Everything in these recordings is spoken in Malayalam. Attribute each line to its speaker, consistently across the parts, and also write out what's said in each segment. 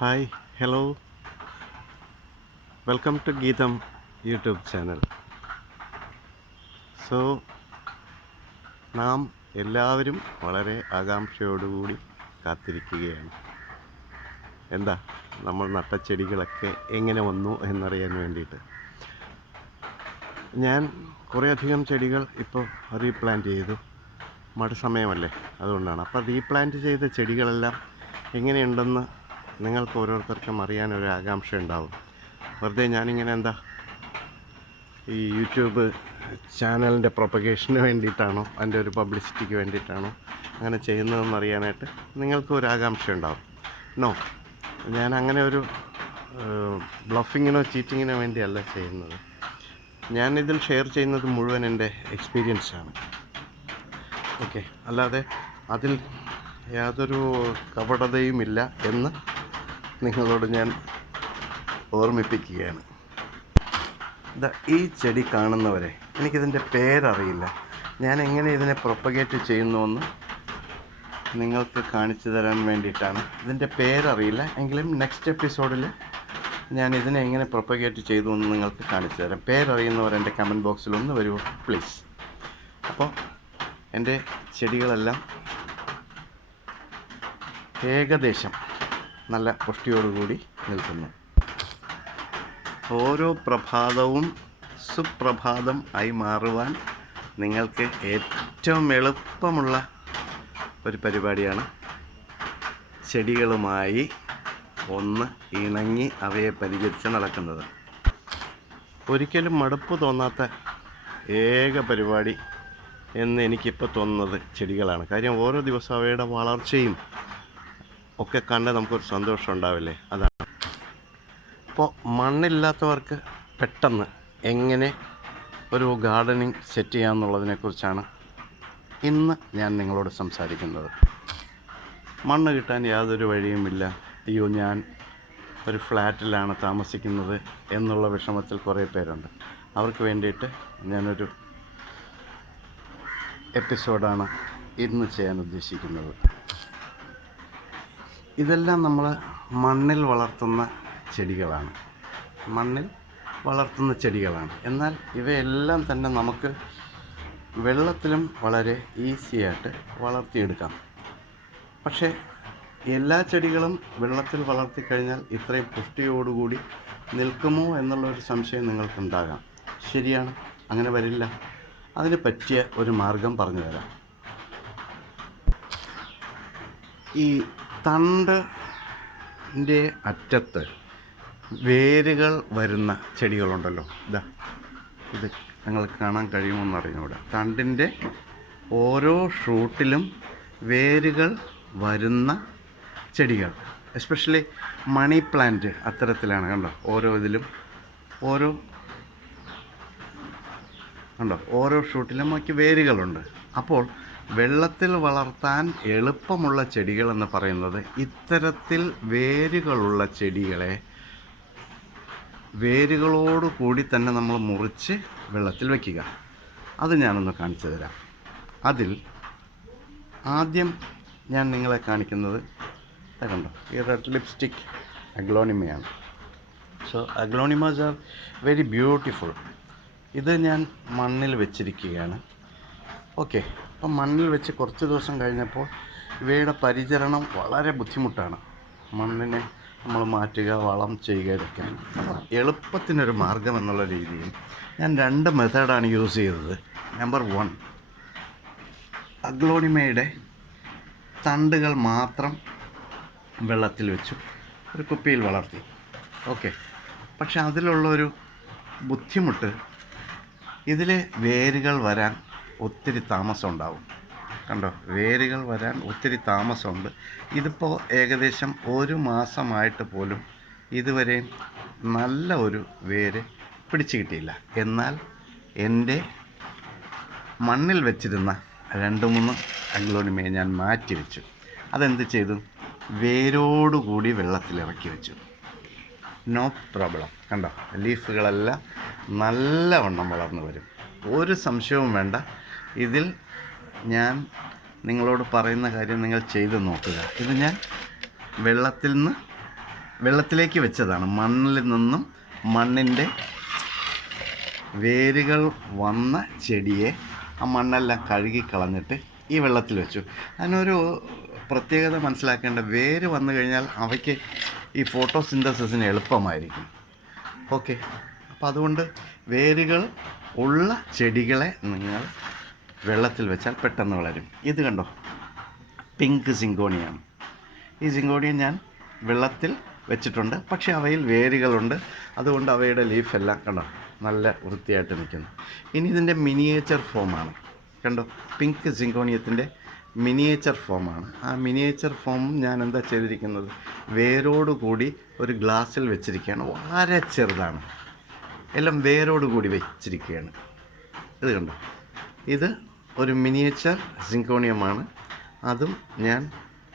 Speaker 1: Hi hello welcome to Geetham YouTube channel so നാം എല്ലാവരും വളരെ ആകാംക്ഷയോടുകൂടി കാത്തിരിക്കുകയാണ്. എന്താ നമ്മൾ നട്ട ചെടികളൊക്കെ എങ്ങനെ വന്നു എന്നറിയാൻ വേണ്ടിയിട്ട്. ഞാൻ കുറേയധികം ചെടികൾ ഇപ്പോൾ റീപ്ലാന്റ് ചെയ്തു. മഴ സമയമല്ലേ അതുകൊണ്ടാണ്. അപ്പോൾ റീപ്ലാന്റ് ചെയ്ത ചെടികളെല്ലാം എങ്ങനെയുണ്ടെന്ന് നിങ്ങൾക്ക് ഓരോരുത്തർക്കും അറിയാനൊരു ആകാംക്ഷ ഉണ്ടാവും വെറുതെ ഞാനിങ്ങനെ എന്താ ഈ യൂട്യൂബ് ചാനലിന്റെ പ്രൊപ്പഗേഷന് വേണ്ടിയിട്ടാണോ അതിന്റെ ഒരു പബ്ലിസിറ്റിക്ക് വേണ്ടിയിട്ടാണോ അങ്ങനെ ചെയ്യുന്നതെന്ന് അറിയാനായിട്ട് നിങ്ങൾക്കും ഒരു ആകാംക്ഷ ഉണ്ടാവും നോ ഞാൻ അങ്ങനെ ഒരു ബ്ലഫിങ്ങിനോ ചീറ്റിങ്ങിനോ വേണ്ടിയല്ല ചെയ്യുന്നത്. ഞാനിതിൽ ഷെയർ ചെയ്യുന്നത് മുഴുവൻ എന്റെ എക്സ്പീരിയൻസാണ്. ഓക്കെ അല്ലാതെ അതിൽ യാതൊരു കപടതയുമില്ല എന്ന് നിങ്ങളോട് ഞാൻ ഓർമ്മിപ്പിക്കുകയാണ്. ഈ ചെടി കാണുന്നവരെ എനിക്കിതിന്റെ പേരറിയില്ല. ഞാൻ എങ്ങനെ ഇതിനെ പ്രൊപ്പഗേറ്റ് ചെയ്യുന്നുവെന്ന് നിങ്ങൾക്ക് കാണിച്ചു തരാൻ വേണ്ടിയിട്ടാണ്. ഇതിന്റെ പേരറിയില്ല. എങ്കിലും നെക്സ്റ്റ് എപ്പിസോഡിൽ ഞാൻ ഇതിനെ എങ്ങനെ പ്രൊപ്പഗേറ്റ് ചെയ്തു എന്ന് നിങ്ങൾക്ക് കാണിച്ചു തരാം. പേരറിയുന്നവർ എന്റെ കമന്റ് ബോക്സിൽ ഒന്ന് വരൂ പ്ലീസ് അപ്പോൾ എന്റെ ചെടികളെല്ലാം ഏകദേശം നല്ല പുഷ്ടിയോടുകൂടി നിൽക്കുന്നു. ഓരോ പ്രഭാതവും സുപ്രഭാതം ആയി മാറുവാൻ നിങ്ങൾക്ക് ഏറ്റവും എളുപ്പമുള്ള ഒരു പരിപാടിയാണ്. ചെടികളുമായി ഒന്ന് ഇണങ്ങി അവയെ പരിചരിച്ച് നടക്കുന്നത്. ഒരിക്കലും മടുപ്പ് തോന്നാത്ത ഏക പരിപാടി എന്ന് എനിക്കിപ്പോൾ തോന്നുന്നത് ചെടികളാണ്. കാര്യം ഓരോ ദിവസവും അവയുടെ വളർച്ചയും ഒക്കെ കണ്ട് നമുക്കൊരു സന്തോഷം ഉണ്ടാവില്ലേ? അതാണ്. അപ്പോൾ മണ്ണില്ലാത്തവർക്ക് പെട്ടെന്ന് എങ്ങനെ ഒരു ഗാർഡനിങ് സെറ്റ് ചെയ്യാമെന്നുള്ളതിനെക്കുറിച്ചാണ് ഇന്ന് ഞാൻ നിങ്ങളോട് സംസാരിക്കുന്നത്. മണ്ണ് കിട്ടാൻ യാതൊരു വഴിയുമില്ല. അയ്യോ ഞാൻ ഒരു ഫ്ലാറ്റിലാണ് താമസിക്കുന്നത് എന്നുള്ള വിഷമത്തിൽ കുറേ പേരുണ്ട്. അവർക്ക് വേണ്ടിയിട്ട് ഞാനൊരു എപ്പിസോഡാണ് ഇന്ന് ചെയ്യാൻ ഉദ്ദേശിക്കുന്നത്. ഇതെല്ലാം നമ്മൾ മണ്ണിൽ വളർത്തുന്ന ചെടികളാണ്. മണ്ണിൽ വളർത്തുന്ന ചെടികളാണ്. എന്നാൽ ഇവയെല്ലാം തന്നെ നമുക്ക് വെള്ളത്തിലും വളരെ ഈസിയായിട്ട് വളർത്തിയെടുക്കാം. പക്ഷേ എല്ലാ ചെടികളും വെള്ളത്തിൽ വളർത്തിക്കഴിഞ്ഞാൽ ഇത്രയും പുഷ്ടിയോടുകൂടി നിൽക്കുമോ എന്നുള്ളൊരു സംശയം നിങ്ങൾക്കുണ്ടാകാം. ശരിയാണ് അങ്ങനെ വരില്ല. അതിന് പറ്റിയ ഒരു മാർഗം പറഞ്ഞു തരാം. ഈ തണ്ടിന്റെ അറ്റത്ത് വേരുകൾ വരുന്ന ചെടികളുണ്ടല്ലോ. ഇതാ ഇത് നിങ്ങൾക്ക് കാണാൻ കഴിയുമെന്ന് അറിഞ്ഞൂടെ തണ്ടിന്റെ ഓരോ ഷൂട്ടിലും വേരുകൾ വരുന്ന ചെടികൾ. എസ്പെഷ്യലി മണി പ്ലാന്റ് അത്തരത്തിലാണ് കണ്ടോ? ഓരോ ഇതിലും ഓരോ കണ്ടോ? ഓരോ ഷൂട്ടിലും നമുക്ക് വേരുകളുണ്ട്. അപ്പോൾ വെള്ളത്തിൽ വളർത്താൻ എളുപ്പമുള്ള ചെടികളെന്ന് പറയുന്നത് ഇത്തരത്തിൽ വേരുകളുള്ള ചെടികളെ വേരുകളോട് കൂടി തന്നെ നമ്മൾ മുറിച്ച് വെള്ളത്തിൽ വയ്ക്കുക അത് ഞാനൊന്ന് കാണിച്ചു തരാം. അതിൽ ആദ്യം ഞാൻ നിങ്ങളെ കാണിക്കുന്നത് കണ്ടോ? ഈ red lipstick അഗ്ലോണിമയാണ്. So aglaonemas are very beautiful ഇത് ഞാൻ മണ്ണിൽ വെച്ചിരിക്കുകയാണ്. ഓക്കെ അപ്പം മണ്ണിൽ വെച്ച് കുറച്ച് ദിവസം കഴിഞ്ഞപ്പോൾ ഇവയുടെ പരിചരണം വളരെ ബുദ്ധിമുട്ടാണ്. മണ്ണിനെ നമ്മൾ മാറ്റുക വളം ചെയ്യുക ഇതൊക്കെ. എളുപ്പത്തിനൊരു മാർഗം എന്നുള്ള രീതിയിൽ ഞാൻ രണ്ട് മെത്തേഡാണ് യൂസ് ചെയ്തത്. നമ്പർ വൺ അഗ്ലോണിമയുടെ തണ്ടുകൾ മാത്രം വെള്ളത്തിൽ വെച്ചു ഒരു കുപ്പിയിൽ വളർത്തി. ഓക്കെ പക്ഷെ അതിലുള്ളൊരു ബുദ്ധിമുട്ട് ഇതിൽ വേരുകൾ വരാൻ ഒത്തിരി താമസം ഉണ്ടാവും കണ്ടോ? വേരുകൾ വരാൻ ഒത്തിരി താമസമുണ്ട്. ഇതിപ്പോൾ ഏകദേശം ഒരു മാസമായിട്ട് പോലും ഇതുവരെയും നല്ല ഒരു വേര് പിടിച്ചു കിട്ടിയില്ല. എന്നാൽ എന്റെ മണ്ണിൽ വെച്ചിരുന്ന രണ്ട് മൂന്ന് അഗ്ലോണിമയെ ഞാൻ മാറ്റി വെച്ചു. അതെന്ത് ചെയ്തു? വേരോടുകൂടി വെള്ളത്തിലിറക്കി വെച്ചു. നോ പ്രോബ്ലം കണ്ടോ? ലീഫുകളെല്ലാം നല്ലവണ്ണം വളർന്നു വരും. ഒരു സംശയവും വേണ്ട. ഇതിൽ ഞാൻ നിങ്ങളോട് പറയുന്ന കാര്യം നിങ്ങൾ ചെയ്ത് നോക്കുക. ഇത് ഞാൻ വെള്ളത്തിൽ നിന്ന് വെള്ളത്തിലേക്ക് വെച്ചതാണ്. മണ്ണിൽ നിന്നും മണ്ണിന്റെ വേരുകൾ വന്ന ചെടിയെ ആ മണ്ണെല്ലാം കഴുകി കളഞ്ഞിട്ട് ഈ വെള്ളത്തിൽ വെച്ചു. അതിനൊരു പ്രത്യേകത മനസ്സിലാക്കേണ്ട വേര് വന്നു കഴിഞ്ഞാൽ അവയ്ക്ക് ഈ ഫോട്ടോസിന്തസിന് എളുപ്പമായിരിക്കും. ഓക്കെ. അപ്പം അതുകൊണ്ട് വേരുകൾ ഉള്ള ചെടികളെ നിങ്ങൾ വെള്ളത്തിൽ വെച്ചാൽ പെട്ടെന്ന് വളരും. ഇത് കണ്ടോ? പിങ്ക് സിങ്കോണിയാണ്. ഈ സിങ്കോണിയ ഞാൻ വെള്ളത്തിൽ വെച്ചിട്ടുണ്ട്. പക്ഷേ അവയിൽ വേരുകളുണ്ട്. അതുകൊണ്ട് അവയുടെ ലീഫ് എല്ലാം കണ്ടോ? നല്ല വൃത്തിയായിട്ട് നിൽക്കുന്നു. ഇനി ഇതിന്റെ മിനിയേച്ചർ ഫോമാണ്. കണ്ടോ? പിങ്ക് സിങ്കോണിയത്തിന്റെ മിനിയേച്ചർ ഫോമാണ്. ആ മിനിയേച്ചർ ഫോം ഞാൻ എന്താ ചെയ്തിരിക്കുന്നത്? വേരോടുകൂടി ഒരു ഗ്ലാസ്സിൽ വെച്ചിരിക്കുകയാണ്. വളരെ ചെറുതാണ്. എല്ലാം വേരോട് കൂടി വെച്ചിരിക്കുകയാണ്. ഇത് കണ്ടോ? ഇത് ഒരു മിനിയേച്ചർ സിങ്കോണിയമാണ്. അതും ഞാൻ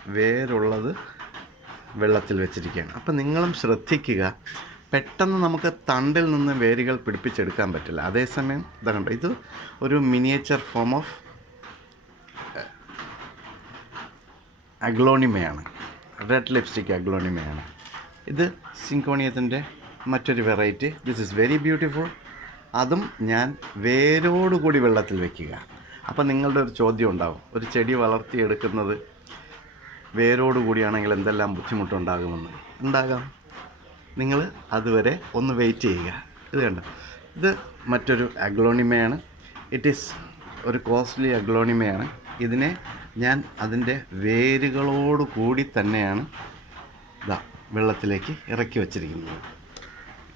Speaker 1: വേരുള്ളത് വെള്ളത്തിൽ വെച്ചിരിക്കുകയാണ്. അപ്പം നിങ്ങളും ശ്രദ്ധിക്കുക പെട്ടെന്ന് നമുക്ക് തണ്ടിൽ നിന്ന് വേരുകൾ പിടിപ്പിച്ചെടുക്കാൻ പറ്റില്ല. അതേസമയം ഇതാ കണ്ടോ ഇത് ഒരു മിനിയേച്ചർ ഫോം ഓഫ് അഗ്ലോണിമയാണ്. റെഡ് ലിപ്സ്റ്റിക് അഗ്ലോണിമയാണ്. ഇത് സിങ്കോണിയത്തിന്റെ മറ്റൊരു variety this is very beautiful അതും ഞാൻ വേരോടുകൂടി വെള്ളത്തിൽ വെക്കുക. അപ്പം നിങ്ങളുടെ ഒരു ചോദ്യം ഉണ്ടാവും. ഒരു ചെടി വളർത്തിയെടുക്കുന്നത് വേരോടുകൂടിയാണെങ്കിൽ എന്തെല്ലാം ബുദ്ധിമുട്ടുണ്ടാകുമെന്ന്. ഉണ്ടാകാം നിങ്ങൾ അതുവരെ ഒന്ന് വെയിറ്റ് ചെയ്യുക. ഇത് കണ്ടോ? ഇത് മറ്റൊരു അഗ്ലോണിമയാണ് ഇറ്റ് ഈസ് ഒരു കോസ്റ്റ്ലി അഗ്ലോണിമയാണ് ഇതിനെ ഞാൻ അതിന്റെ വേരുകളോട് കൂടി തന്നെയാണ് ഇതാ വെള്ളത്തിലേക്ക് ഇറക്കി വച്ചിരിക്കുന്നത്.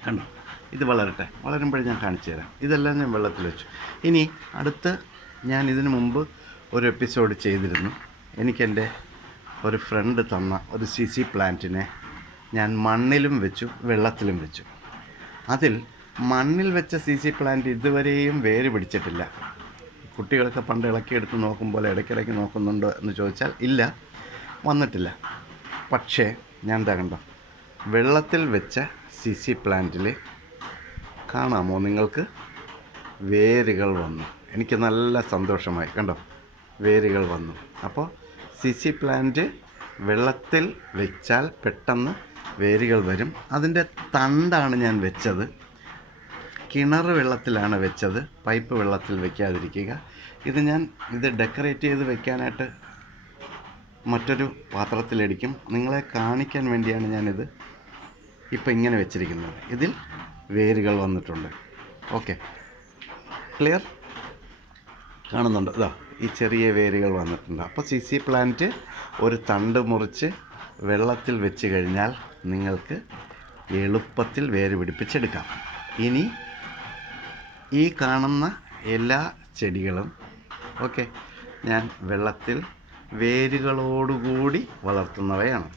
Speaker 1: കണ്ടോ? ഇത് വളരട്ടെ. വളരുമ്പോഴേ ഞാൻ കാണിച്ചു തരാം. ഇതെല്ലാം ഞാൻ വെള്ളത്തിൽ വെച്ചു. ഇനി അടുത്ത് ഞാൻ ഇതിനു മുമ്പ് ഒരു എപ്പിസോഡ് ചെയ്തിരുന്നു. എനിക്കെന്റെ ഒരു ഫ്രണ്ട് തന്ന ഒരു സി സി പ്ലാന്റിനെ ഞാൻ മണ്ണിലും വെച്ചു വെള്ളത്തിലും വെച്ചു. അതിൽ മണ്ണിൽ വെച്ച സി സി പ്ലാന്റ് ഇതുവരെയും വേര് പിടിച്ചിട്ടില്ല. കുട്ടികളൊക്കെ പണ്ട് ഇളക്കിയെടുത്ത് നോക്കുമ്പോൾ ഇടയ്ക്കിടയ്ക്ക് നോക്കുന്നുണ്ടോ എന്ന് ചോദിച്ചാൽ ഇല്ല വന്നിട്ടില്ല. പക്ഷേ ഞാൻ എന്താ കണ്ടോ? വെള്ളത്തിൽ വെച്ച സി സി പ്ലാന്റിൽ കാണാമോ നിങ്ങൾക്ക്? വേരുകൾ വന്നു. എനിക്ക് നല്ല സന്തോഷമായി. കണ്ടോ? വേരുകൾ വന്നു. അപ്പോൾ സി സി പ്ലാന്റ് വെള്ളത്തിൽ വെച്ചാൽ പെട്ടെന്ന് വേരുകൾ വരും. അതിന്റെ തണ്ടാണ് ഞാൻ വെച്ചത്. കിണർ വെള്ളത്തിലാണ് വെച്ചത്. പൈപ്പ് വെള്ളത്തിൽ വെക്കാതിരിക്കുക. ഇത് ഞാൻ ഇത് ഡെക്കറേറ്റ് ചെയ്ത് വെക്കാനായിട്ട് മറ്റൊരു പാത്രത്തിലടിക്കും. നിങ്ങളെ കാണിക്കാൻ വേണ്ടിയാണ് ഞാനിത് ഇപ്പം ഇങ്ങനെ വെച്ചിരിക്കുന്നത്. ഇതിൽ വേരുകൾ വന്നിട്ടുണ്ട്. ഓക്കെ ക്ലിയർ കാണുന്നുണ്ട്. ഇതാ ഈ ചെറിയ വേരുകൾ വന്നിട്ടുണ്ട്. അപ്പോൾ സി സി പ്ലാന്റ് ഒരു തണ്ട് മുറിച്ച് വെള്ളത്തിൽ വെച്ച് കഴിഞ്ഞാൽ നിങ്ങൾക്ക് എളുപ്പത്തിൽ വേര് പിടിപ്പിച്ചെടുക്കാം. ഇനി ഈ കാണുന്ന എല്ലാ ചെടികളും ഓക്കെ ഞാൻ വെള്ളത്തിൽ വേരുകളോടുകൂടി വളർത്തുന്നവയാണ്.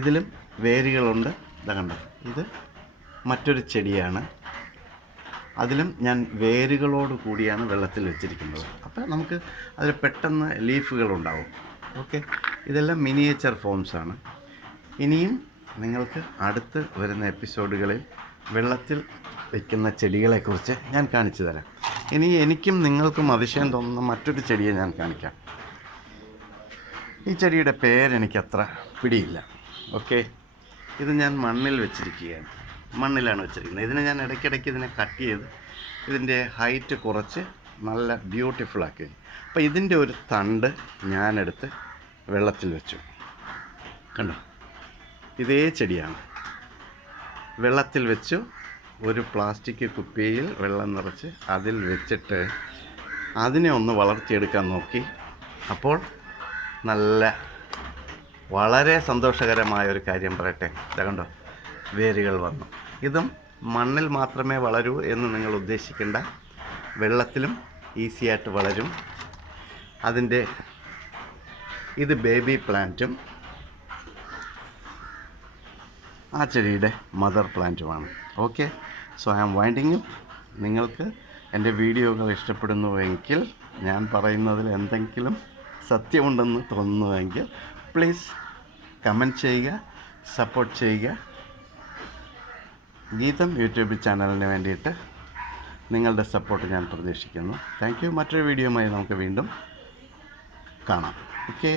Speaker 1: ഇതിലും വേരുകളുണ്ട്. ഇതാ കണ്ടോ? ഇത് മറ്റൊരു ചെടിയാണ്. അതിലും ഞാൻ വേരുകളോട് കൂടിയാണ് വെള്ളത്തിൽ വെച്ചിരിക്കുന്നത്. അപ്പോൾ നമുക്ക് അതിൽ പെട്ടെന്ന് ലീഫുകളുണ്ടാവും. ഓക്കെ? ഇതെല്ലാം മിനിയേച്ചർ ഫോംസാണ് ഇനിയും നിങ്ങൾക്ക് അടുത്ത് വരുന്ന എപ്പിസോഡുകളിൽ വെള്ളത്തിൽ വയ്ക്കുന്ന ചെടികളെക്കുറിച്ച് ഞാൻ കാണിച്ചു തരാം. ഇനി എനിക്കും നിങ്ങൾക്കും അതിശയം തോന്നുന്ന മറ്റൊരു ചെടിയെ ഞാൻ കാണിക്കാം. ഈ ചെടിയുടെ പേരെനിക്കത്ര പിടിയില്ല. ഓക്കെ? ഇത് ഞാൻ മണ്ണിൽ വെച്ചിരിക്കുകയാണ്. മണ്ണിലാണ് വെച്ചിരിക്കുന്നത്. ഇതിനെ ഞാൻ ഇടയ്ക്കിടയ്ക്ക് ഇതിനെ കട്ട് ചെയ്ത് ഇതിന്റെ ഹൈറ്റ് കുറച്ച് നല്ല ബ്യൂട്ടിഫുള്ളാക്കി അപ്പോൾ ഇതിന്റെ ഒരു തണ്ട് ഞാനെടുത്ത് വെള്ളത്തിൽ വെച്ചു. കണ്ടോ? ഇതേ ചെടിയാണ്. വെള്ളത്തിൽ വെച്ചു. ഒരു പ്ലാസ്റ്റിക് കുപ്പിയിൽ വെള്ളം നിറച്ച് അതിൽ വെച്ചിട്ട് അതിനെ ഒന്ന് വളർത്തിയെടുക്കാൻ നോക്കി. അപ്പോൾ നല്ല വളരെ സന്തോഷകരമായ ഒരു കാര്യം പറയട്ടെ? കണ്ടോ? വേരുകൾ വന്നു. ഇതും മണ്ണിൽ മാത്രമേ വളരൂ എന്ന് നിങ്ങൾ ഉദ്ദേശിക്കേണ്ട. വെള്ളത്തിലും ഈസിയായിട്ട് വളരും. അതിന്റെ ഇത് ബേബി പ്ലാന്റും ആ ചെടിയുടെ മദർ പ്ലാന്റുമാണ് ഓക്കെ സോ ഐ ആം വൈൻഡിങ്ങും നിങ്ങൾക്ക് എന്റെ വീഡിയോകൾ ഇഷ്ടപ്പെടുന്നുവെങ്കിൽ ഞാൻ പറയുന്നതിൽ എന്തെങ്കിലും സത്യമുണ്ടെന്ന് തോന്നുന്നുവെങ്കിൽ പ്ലീസ് കമന്റ് ചെയ്യുക സപ്പോർട്ട് ചെയ്യുക. ഗീതം യൂട്യൂബ് ചാനലിന് വേണ്ടിയിട്ട് നിങ്ങളുടെ സപ്പോർട്ട് ഞാൻ പ്രതീക്ഷിക്കുന്നു. താങ്ക് യു മറ്റൊരു വീഡിയോയുമായി നമുക്ക് വീണ്ടും കാണാം. ഓക്കെ